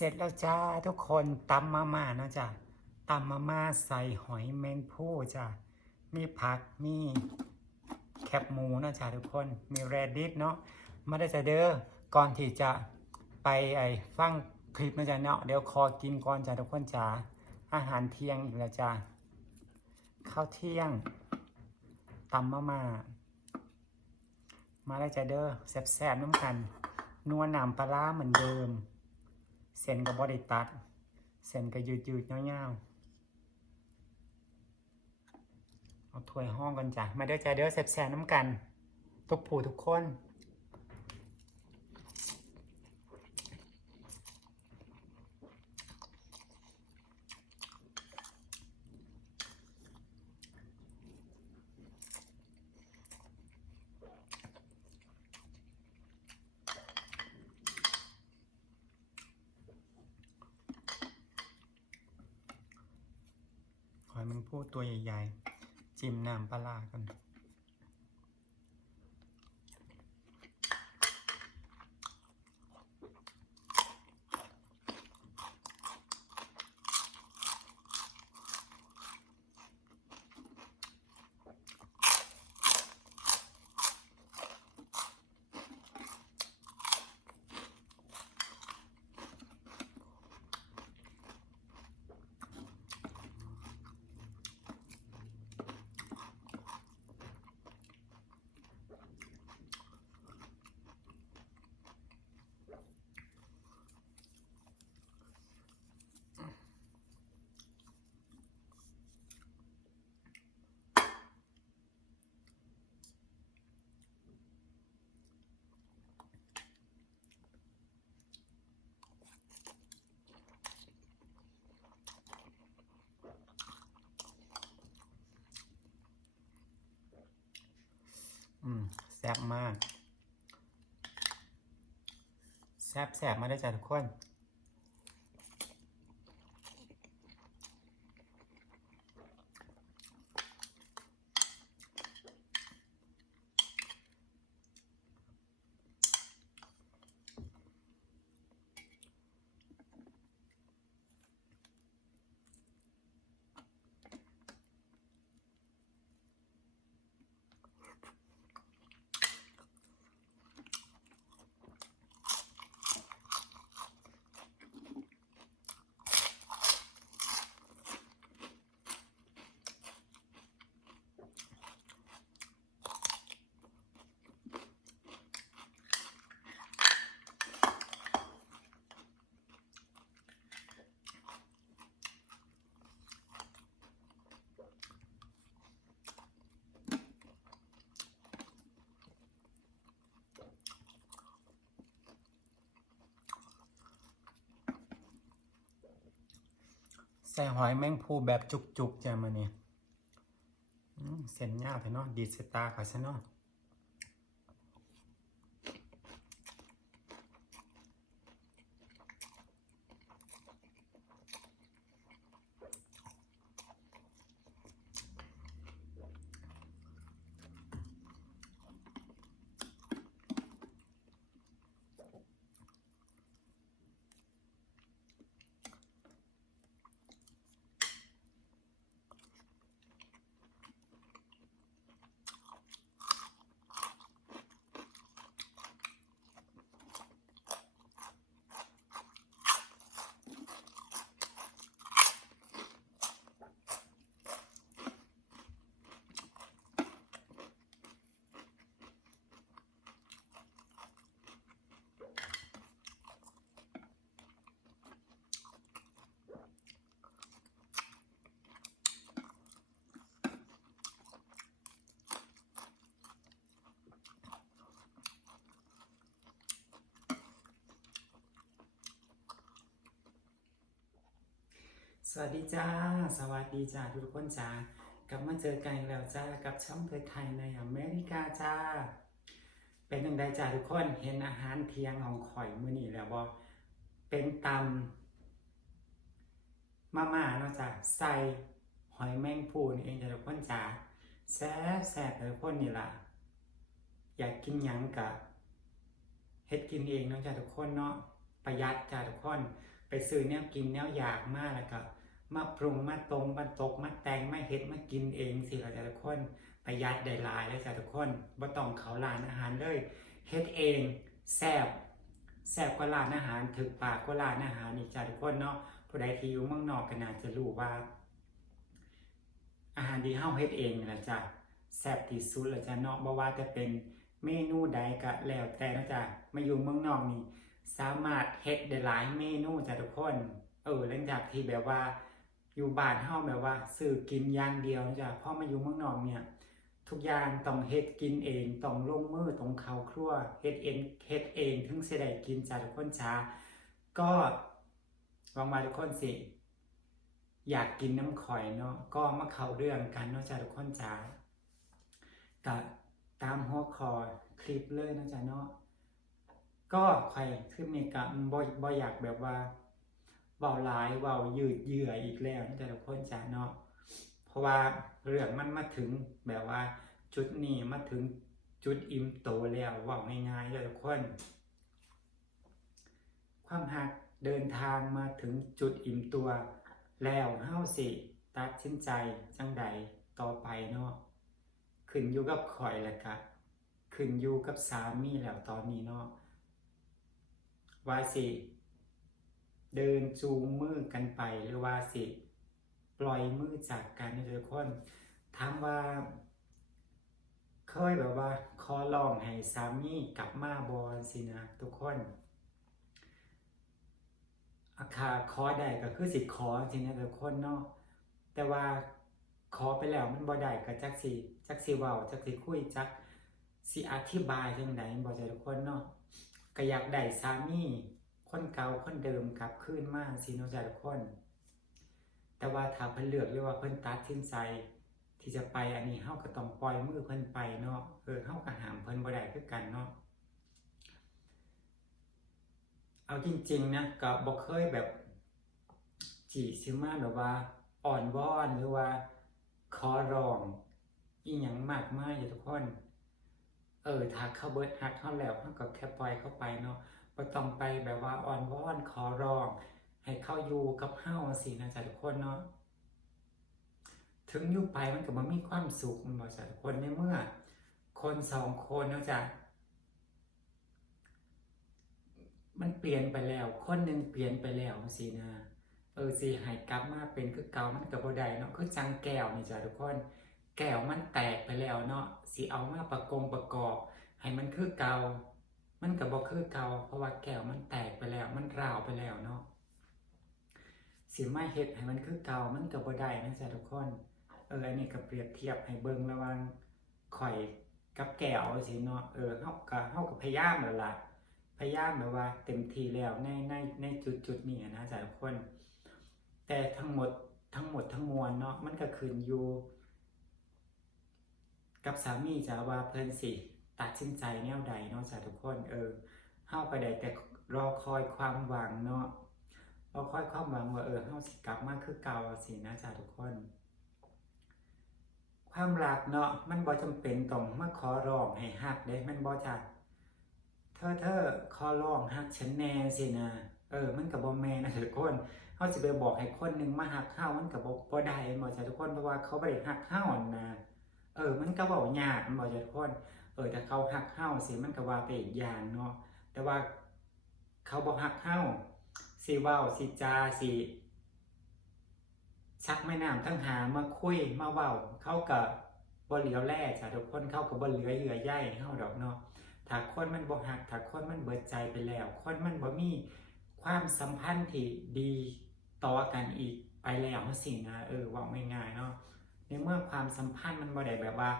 เสร็จแล้วจ้าทุกคนตำมาม่าเนาะจ้ะตำมาม่าใส่หอยแมงผู้จ้ะมีผักมีแคบหมูเนาะจ้ะทุกคนมีแรดดิสเนาะมาได้จะเด้อก่อนที่จะไปไอ้ฟังคลิปเนาะจ้ะเนาะเดี๋ยวขอกินก่อนจ้ะทุกคนจ้าอาหารเที่ยงอีกแล้วจ้ะข้าวเที่ยงตำมาม่ามาได้จะเด้อแซ่บๆน้ำกันนัวหนำปลาร้าเหมือนเดิม เส้นก็บริตัด เส้นก็ยืดยืดเงาวๆเอาถ้วยห้องกันจ้ะ มาเด้อจ้าเด้อแซ่บๆน้ำกัน ทุกผู้ทุกคน มันพูดตัวใหญ่ๆ จิ้มน้ำปลาร้ากัน อืมแซ่บมาก แซ่บแซ่บมาได้จ้ะทุกคน ส่หอยแมงภูแบบจุกๆจ้ะมาเนี่ยเส้นยาวไปเนาะดีดสตาร์เขาซะเนาะ วัสดีจ้า สวัสดีจ้าทุกคนจ้ากลับมาเจอกันแล้วจ้ากับช่องเผยไทยในอเมริกาจ้า เป็นยังไงจ้าทุกคนเห็นอาหารเที่ยงของข่อยมื้อนี้แล้วบ่เป็นตำมาม่าเนาะจ้าใส่หอยแมงภูนี่เองจ้าทุกคนจ้าแซ่บแซ่บทุกคนนี่ล่ะ อยากกินหยังกะเฮ็ดกินเองเนาะจ้าทุกคนเนาะประหยัดจ้าทุกคนไปซื้อแนวกินแนวอยากมากแล้วก็ มาปรุงมาตรงมาตกมาแต่งมาเฮ็ดมากินเองสิเราจะทุกคนประหยัดได้หลายแล้วจ้ะทุกคนบ่ต้องเขาร้านอาหารเลยเฮ็ดเองแซ่บแซ่บกว่าร้านอาหารถึกปากกว่าร้านอาหารอีกจ้ะทุกคนเนาะผู้ใดที่อยู่เมืองนอกก็น่าจะรู้ว่า อาหารที่เฮาเฮ็ดเองนี่แหละจ้ะแซ่บที่สุดแล้วจ้ะเนาะบ่ว่าจะเป็นเมนูใดก็แล้วแต่นาะจ้ะมาอยู่เมืองนอกนี่สามารถเฮ็ดได้หลายเมนูจ้ะทุกคน เออหลังจากที่แบบว่า อยู่บ้านเฮาแบบว่าซื้อกินอย่างเดียวจ้ะพอมาอยู่เมืองนอกเนี่ยทุกอย่างต้องเฮ็ดกินเองต้องลงมือต้องเข้าครัวเฮ็ดเองเฮ็ดเองถึงสิได้กินจ้ะทุกคนจ้าก็หวังว่าทุกคนสิอยากกินน้ำข่อยเนาะก็มาเข้าเรื่องกันเนาะจ้ะทุกคนจ้าก็ตามหัวข้อคลิปเลยเนาะจ้ะเนาะก็ใครขึ้นมีกะบ่บ่อยากแบบว่า เว้าหลายเว้ายืดเยื้ออีกแล้วแต่ละคนจ้าเนาะเพราะว่าเรื่องมันมาถึงแบบว่าจุดนี้มาถึงจุดอิ่มโตแล้วเว้าง่ายๆแต่ละคน ความหักเดินทางมาถึงจุดอิ่มตัว แล้วเฮาสิตัดสินใจจังใดต่อไปเนาะขึ้นอยู่กับข่อยแหละครับขึ้นอยู่กับสามีแล้วตอนนี้เนาะว่าสิ เดินจูงมือกันไปหรือว่าสิ ปล่อยมือจากกันนี่ทุกคนถามว่า เคยแบบว่าขอลองให้สามีกลับมาบอลสินะทุกคนอาคาขอได้ก็คือสิขอจริงนะทุกคนเนาะแต่ว่าขอไปแล้วมันบ่ได้ก็จักสิจักสิเว้าจักสิคุยจักสิอธิบายจังไดบ่ใจทุกคนเนาะก็อยากได้สามี คนเก่าคนเดิมกลับคืนมาสิเนาะจ้ะทุกคน แต่ว่าถ้าเพิ่นเลือกหรือว่าเพิ่นตัดสินใจที่จะไปอันนี้เฮาก็ต้องปล่อยมือเพิ่นไปเนาะเออเฮาก็หามเพิ่นบ่ได้คือกันเนาะเอาจริงๆนะก็บ่เคยแบบจีซิมาแบบว่าอ่อนวอนหรือว่าขอร้องอีหยังมากมายอยู่ทุกคน เออถ้าเขาเบิดฮักเขาแล้วเขาก็แค่ปล่อยเข้าไปเนาะ บ่ต้องไปแบบว่าอ่อนวอนขอร้อง ให้เข้าอยู่กับเฮาสินะจ๊ะทุกคนเนาะถึงอยู่ไปมันก็บ่มีความสุขมันบ่จ๊ะทุกคนในเมื่อ คนสองคนเนาะจ๊ะมันเปลี่ยนไปแล้ว คนหนึ่งเปลี่ยนไปแล้วสินะเออสิให้กลับมาเป็นคือเก่ามันก็บ่ได้เนาะคือจังแก้วนี่จ้ะทุกคน แก้วมันแตกไปแล้วเนาะสิเอามาประกงประกอบ ให้มันคือเก่า มันก็บ่คือเก่าเพราะว่าแก้วมันแตกไปแล้ว มันร้าวไปแล้วเนาะสิมาเฮ็ดให้มันคือเก่ามันก็บ่ได้นะจ๊ะทุกคนเอออันนี้ก็เปรียบเทียบให้เบิ่งระว่างข่อยกับแก้วสิเนาะเออเฮาก็เฮาก็พยายามแล้วล่ะพยายามแบบว่าเต็มทีแล้วในในในจุดจุดนี้นะจ๊ะทุกคน แต่ทั้งหมดทั้งหมดทั้งมวลเนาะมันก็ขึ้นอยู่ กับสามีจ้ะว่าเพิ่นสิ ตัดสินใจแนวใดเนาะจ้ะทุกคนเออเฮาก็ได้แต่รอคอยความหวังเนาะรอคอยความหวังว่าเออเฮาสิกลับมาคือเก่าสินะจ้ะทุกคน ความรักเนาะมันบ่จำเป็นต้องมาขอร้องให้ฮักเด้มันบ่จ้ะเธอเธอขอร้องฮักฉันแน่สินะเออ มันก็บ่แม่นนะทุกคนเฮาสิไปบอกให้คนหนึ่งมาฮักเฮามันก็บ่บ่ได้บ่จ้ะทุกคนเพราะว่าเขาได้ฮักเฮานั่นนะ เออ มันก็เว้ายากมันบ่จะทุกคน เออแต่เขาหักเฮาเสิมันก็ว่าไปอีกอย่างเนาะแต่ว่าเขาบ่หักเฮาสิเว้าสิจาสิชักแม่น้ำทั้งหามาคุยมาเว้าเขาก็บ่เหลียวแลจ้ะทุกคนเขาก็บ่เหลือเยื่อใยเฮาดอกเนาะถ้าคนมันบ่หักถ้าคนมันเบิดใจไปแล้ว คนมันบ่มีความสัมพันธ์ที่ดีต่อกันอีกไปแล้วสินะเออว่าง่ายๆเนาะในเมื่อความสัมพันธ์มันบ่ได้แบบว่า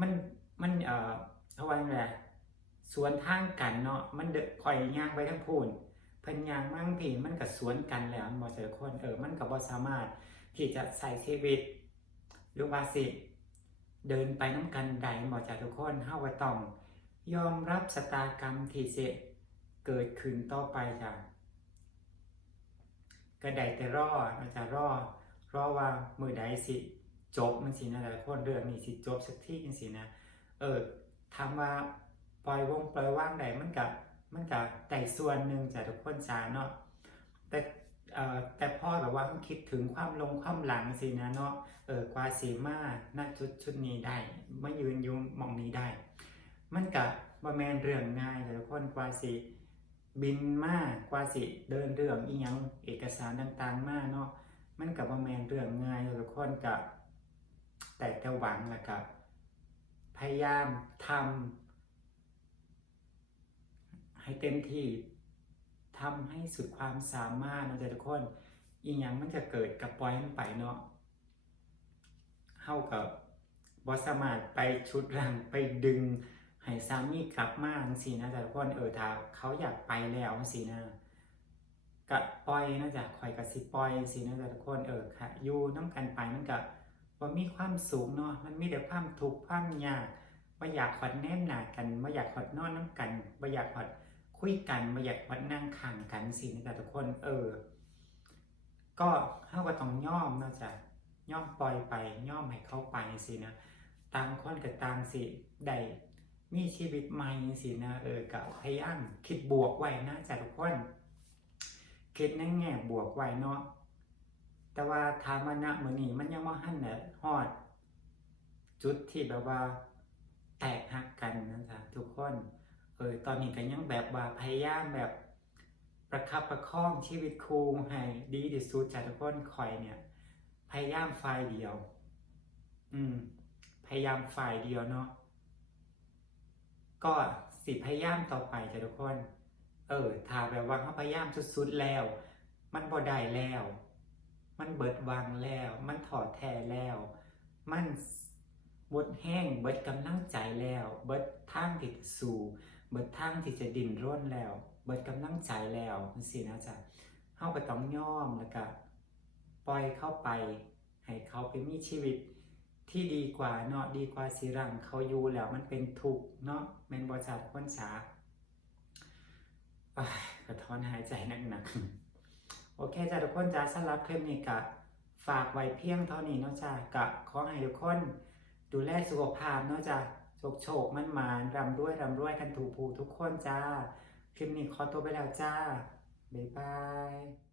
มัน มันเอ่อเอาไว้แหละสวนทางกันเนาะมันเดนคอยย่างไปทั้งพูนเพิ่นย่างมั่งผีมันก็สวนกันแล้วมันบ่เจอคนเออมันก็บ่สามารถที่จะใส่ชีวิตหรือว่าสิเดินไปน้ำกันใดบ่จากทุกคนเฮาก็ต้อง ยอมรับชะตากรรมที่สิเกิดขึ้นต่อไปจ้ะก็ได้แต่รอนะจ๊ะรอรอว่ามือใดสิจบมันสินะหลายคนเรื่องนี้สิจบสักที่จังสินะ เออถามว่าปล่อยวงปล่อยว่างใดมันกับมันกับแต่ส่วนหนึ่งจากทุกคนจ้าเนาะแต่เอ่อแต่พ่อแบบว่าคิดถึงความลงความหลังสินะเนาะเออกว่าสีมาณจุดชุดนี้ได้มายืนอยู่หมองนี้ได้ มันกะบ่แมนเรื่องง่ายเลยทุกคนกว่าสิบินมากกว่าสิเดินเรื่องอีหยังเอกสารต่างๆมากเนาะมันกับบ่แมนเรื่องง่ายเลยทุกคนกะแต่จะหวังแล้วกับ พยายามทำให้เต็มที่ทำให้สุดความสามารถนะจ๊ะทุกคนอีหยังมันจะเกิดกับปล่อยมันไปเนาะเฮากับบอสมารถไปชุดรังไปดึงให้สามีกลับมาจังซี่นะจ๊ะทุกคนเออถ้าเขาอยากไปแล้วจังซี่นะก็ปล่อยนะจ๊ะข่อยก็สิปล่อยจังซี่นะจ๊ะทุกคนเออค่ะอยู่นํกันไปมันก็บ่ มีความสุขเนาะมันมีแต่ความทุกข์ความยากบ่อยากฮอดแนมหนากันบ่อยากฮอดนอนนํกันบ่อยากฮอดคุยกันบ่อยากฮอดนั่งข้างกันจังซี่นะทุกคนเออ ก็เฮาก็ต้องย่อมเนาะจ๊ะย่อมปล่อยไปย่อมให้เขาไปจังซี่นะต่างคนก็ต่างสิได้มีชีวิตใหม่สินะเออกับพยายามคิดบวกไว้นะจ๊ะทุกคนคิดในแง่บวกไว้เนาะ แต่ว่าถามว่าณมื้อนี้มันยังบ่ทันได้ฮอด จุดที่แบบว่า แตกหักกันนะจ๊ะทุกคนเออตอนนี้ก็ยังแบบว่าพยายามแบบประคับประคองชีวิตครูให้ดีที่สุดจ้ะทุกคนคอยเนี่ย พยายามฝ่ายเดียว อืม พยายามฝ่ายเดียวเนาะก็สิพยายามต่อไปจ้ะทุกคน เออถ้าแบบว่าเขาพยายามสุดๆแล้ว มันบ่ได้แล้ว มันเบิดวังแล้ว มันถอดแท้แล้ว มันบดแห้งเบิดกำลังใจแล้ว เบิดทางที่จะสู่ เบิดทางที่จะดิ้นร่นแล้ว เบิดกำลังใจแล้วจังซี่นะจ๊ะเฮาก็ต้องย่อมแล้วก็ปล่อยเข้าไป ให้เขาไปมีชีวิตที่ดีกว่าเนาะดีกว่าสิรังเขาอยู่แล้วมันเป็นทุกเนาะแม่นบ่จัดคนสาอ้กระท้อนหายใจหนักๆ โอเคจ้ะทุกคนจ้าสำหรับคลิปนี้กะฝากไว้เพียงเท่านี้เนาะจ้ากะขอให้ทุกคน ดูแลสุขภาพเนาะจ้าโชคโชคมันหมานรำด้วยรำด้วยกันถูกผูทุกคนจ้า คลิปนี้ขอตัวไปแล้วจ้าบ๊ายบาย